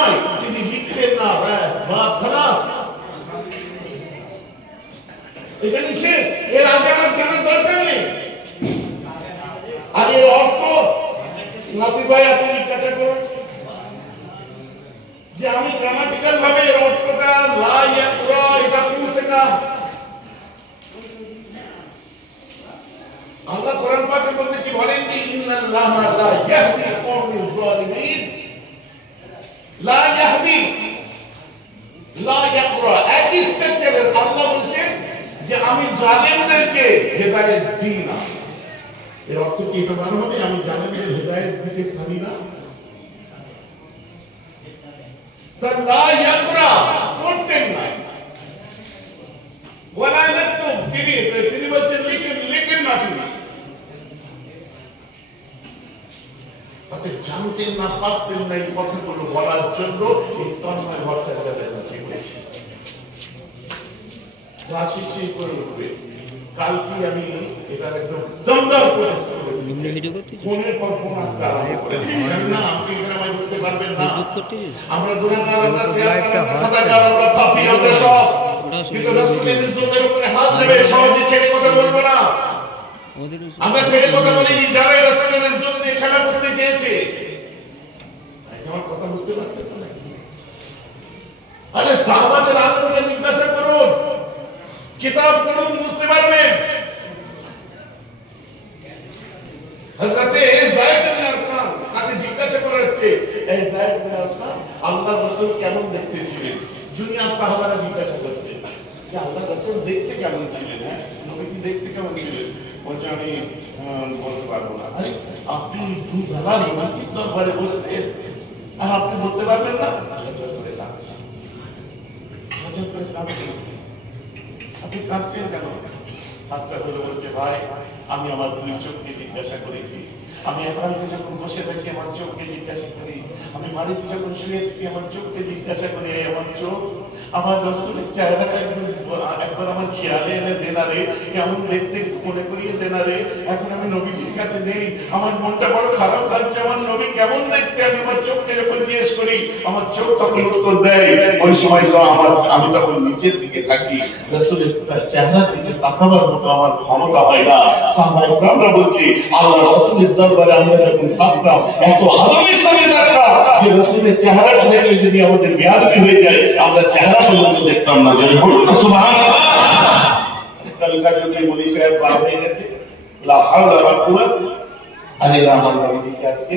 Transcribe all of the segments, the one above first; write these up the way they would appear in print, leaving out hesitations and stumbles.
নয়, তিনি লিখতেন না, ব্যাস বাদ খালাস, এখানে শেষ। এর আগে আমার জানার দরকার নেই। আর এর অর্থ নাসির ভাই আছে, জিজ্ঞাসা করুন যে আমি গ্রামাটিক্যাল ভাবে এর অর্থটা লা ইয়াকরা এটা বুঝতে না। আল্লাহ কোরআন পাকের মধ্যে কি বলেন? ইন্নাল্লাহা লা ইয়াহদি কওমিজ জালিমিন, লা ইয়াহদি লা ইয়াকরা। একই স্ট্রাকচারের আল্লাহ বলছেন যে আমি জালিমদেরকে হেদায়েত দিই না। এর অর্থ কি এটা মানে হবে আমি জালিমদের হেদায়েত দিতে পারি না? লা ইয়াকরা করতেন না, ওয়ালা নাকতুব তিনি বলছেন লিখেন না তিনি। তাদের জানতেন না, পারতেন না এই কথাগুলো বলার জন্য এই তন্ময় ভট্টাচার্য হয়েছে। সেই করে উঠবে। কালকে আমি এটার একদম দমদার করে ফোনের পর ফোন আসতে আরম্ভ করে দিয়েছেন না, আপনি এখানে আমায় বলতে পারবেন না। আমরা গুনাহগার, আমরা সিয়ারগার, আমরা খাতাকার, আমরা পাপী, আমরা সব। কিন্তু রাসূলের ইজ্জতের উপরে হাত দেবে সহজে ছেড়ে কথা বলবো না। আমরা ছেড়ে কথা বলিনি যারা রাসূলের ইজ্জত নিয়ে খেলা করতে চেয়েছে। আমার কথা বুঝতে পারছেন না? আরে সাহাবাদের আদরকে জিজ্ঞাসা করুন, কিতাব পড়ুন, বুঝতে পারবেন। হযরতে যায়েদ বিন আরকাম তাকে জিজ্ঞাসা করা হচ্ছে, এই যায়েদ বিন আরকাম আল্লাহর রাসূল কেমন দেখতে ছিলেন? জুনিয়র সাহাবারা জিজ্ঞাসা করছে যে আল্লাহর রাসূল দেখতে কেমন ছিলেন? হ্যাঁ, নবীজি দেখতে কেমন ছিলেন? বলছে আমি বলতে পারবো না। আরে আপনি দুবেলা নবীজির দরবারে বসতেন আর আপনি বলতে পারবেন না? করে কাঁদছেন, করে কাঁদছেন। আপনি কাঁদছেন কেন? হাতটা ধরে বলছে, ভাই আমি আমার দুই চোখকে জিজ্ঞাসা করেছি। আমি একান্তে যখন বসে থাকি আমার চোখকে জিজ্ঞাসা করি, আমি বাড়িতে যখন শুয়ে থাকি আমার চোখকে জিজ্ঞাসা করি, আমার চোখ আমার রাসূলের চেহারাটা একবার আমার খেয়ালে এনে দেনা রে, কেমন দেখতে মনে করিয়ে দেনা রে। এখন আমি নবীজির কাছে নেই, আমার মনটা বড় খারাপ লাগছে, আমার নবী কেমন দেখতে। আমি আমার চোখকে যখন জিজ্ঞেস করি আমার চোখ তখন উত্তর দেয়। ওই সময় তো আমি তখন নিচের দিকে থাকি, রাসূলের চেহারার দিকে তাকাবার মতো আমার ক্ষমতা হয় না। সাহাবায়ে কেরামরা বলছে আল্লাহ রাসূলের দরবারে আমরা যখন থাকতাম এত আদবের সাথে থাকতাম যে রাসূলের চেহারাটা দেখলে যদি আমাদের বেয়াদবি হয়ে যায় আমরা চেহারা পর্যন্ত দেখতাম না। যদি বলুন না সুবহানাল্লাহ। কালকা যদি বলি সাহেব পার হয়ে গেছে, লা হাওলা ওয়া কুওয়াতা আরে রহমান নবীকে আজকে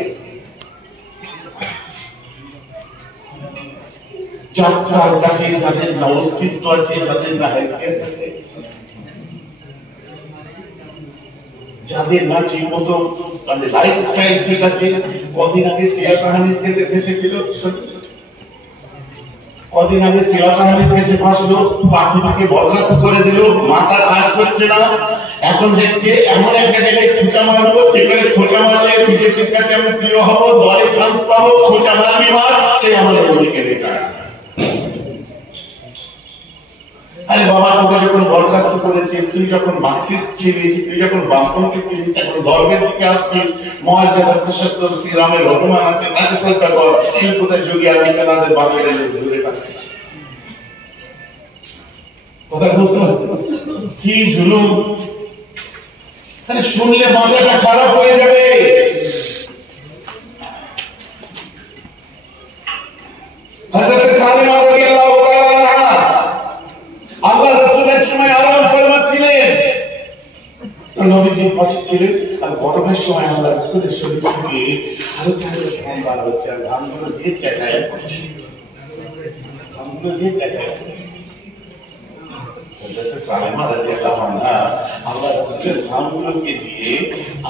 যার কাছে যাদের না অস্তিত্ব আছে, যাদের না হাইসিয়ত আছে, যাদের না ঠিক মতো তাদের লাইফ স্টাইল ঠিক আছে। কদিন আগে সিয়া কাহানির কেসে ফেসেছিল, কদিন আগে সিয়া কাহানির কেসে ফাঁসলো, পাখিটাকে বরখাস্ত করে দিল, মাথা কাজ করছে না। এখন দেখছে এমন একটা জায়গায় খোঁচা মারবো যেখানে খোঁচা মারলে বিজেপির কাছে আমি প্রিয় হবো, দলে চান্স পাবো, খোঁচা মারবি মার, সে আমাদের ওদিকে বেকার। আরে বাবা তোকে যখন বরখাস্ত করেছে, তুই যখন মার্কসিস্ট ছিলিস, তুই যখন বামপন্থী ছিলিস, এখন ধর্মের দিকে আসছিস, মর্যাদা পুরুষোত্তম শ্রীরামের ভগবান আছে তাকে শ্রদ্ধা কর, শিল্পদের যোগী আদিত্যনাথের বাংলাদেশ ঘুরে পাচ্ছিস। কথা বুঝতে পারছি কি জুলুম। আরে শুনলে মাথাটা খারাপ হয়ে যাবে। হযরত সালেমা রাদিয়াল্লাহু তাআলা আনহা আল্লাহ রাসূলের সময় আরাম ফরমাচ্ছিলেন, নবীজি পাশে ছিলেন, আর গরমের সময় আল্লাহ রাসূলের শরীর থেকে হালকা হালকা ঘাম বার হচ্ছে, আর ঘামগুলো যে জায়গায় পড়ছে, ঘামগুলো যে জায়গায় পড়ছে। হযরত সালেমা রাদিয়াল্লাহু আনহা আল্লাহ রাসূলের ঘামগুলোকে দিয়ে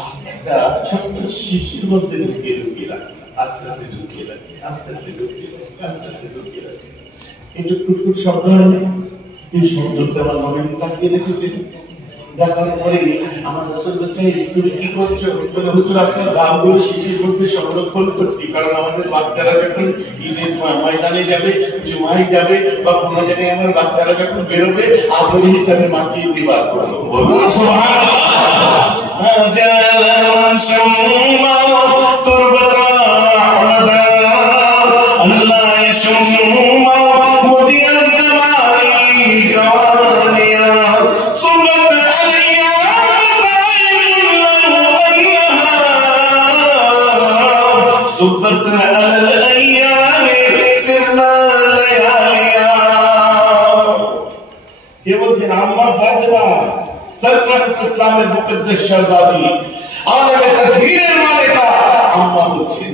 আস্তে একটা ছোট্ট শিশির মধ্যে ঢুকিয়ে রাখছে, আস্তে আস্তে ঢুকিয়ে রাখছে, আস্তে আস্তে ঢুকিয়ে রাখছে, আস্তে আস্তে ঢুকিয়ে রাখছে। একটু টুকটুক শব্দ হয় না? এই শব্দতে আমার নবীজি তাকিয়ে দেখেছেন। দেখার পরে আমার রাসূল বলছে, তুমি কি করছো? বলে হুজুর আপনার ঘামগুলো শিশির মধ্যে সংরক্ষণ করছি, কারণ আমাদের বাচ্চারা যখন ঈদের ময়দানে যাবে, জুমায় যাবে বা কোনো জায়গায় আমার বাচ্চারা যখন বেরোবে আদর হিসাবে মাখিয়ে দিবার করবো। বলুন সুবহানাল্লাহ। صبت على الأيام سرنا لياليا কে বলছেন আম্মা ফাতেমা সরকারত ইসলামের মুকদ্দাস শাহজাদি আলমে তাজহীরের মালিকা আম্মা বলছেন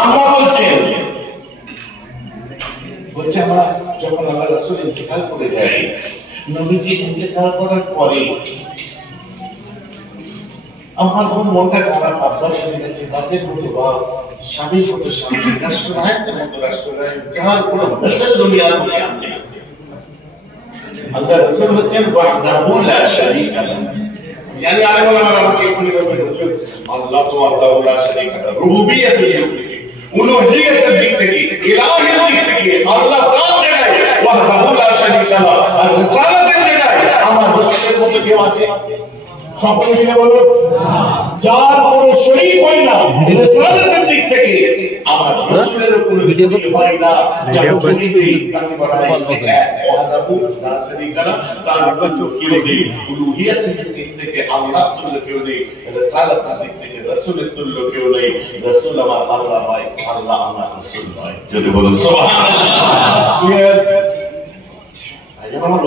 আম্মা বলছেন আমরা যখন আল্লাহ রাসূল ইন্তেকাল করে যায় নবীজি ইন্তেকাল করার পরে আমার খুব মনটা খারাপ আফসোস হয়ে গেছে বাপের মতো বাপ স্বামীর মতো স্বামী রাষ্ট্রনায়কের মতো রাষ্ট্রনায়ক যার কোনো মেসেল দুনিয়ার মধ্যে আপনি আল্লাহ রাসূল হচ্ছেন ওয়াহদাহু লা শারীকা লাহু यानी आने वाला हमारा बाकी कोई नहीं अल्लाह तो वहदाहु ला शरीका लहू रुबूबियत की उलूहियत के दिख की इलाहियत दिख की अल्लाह तात जगह वहदाहु ला शरीका लहू और रिसालत जगह আমার দোষের মতো কেউ আছে সকলে মিলে বলো যার কোনো শরীক হয় না রিসালাতের দিক থেকে আমার রাসূলের কোনো কিছু হয় না যা বলিতে তাকে বলা হয় এক ওয়াহদাহু লা শারীকা লাহু তার কিছু কেউ নেই উলূহিয়তের দিক থেকে আল্লাহ তুল্য কেউ নেই রিসালাতের দিক থেকে রাসূলের তুল্য কেউ নেই রাসূল আমার আল্লাহ হয় আল্লাহ আমার রাসূল হয় যদি বলেন সুবহানাল্লাহ ক্লিয়ার আজ আমার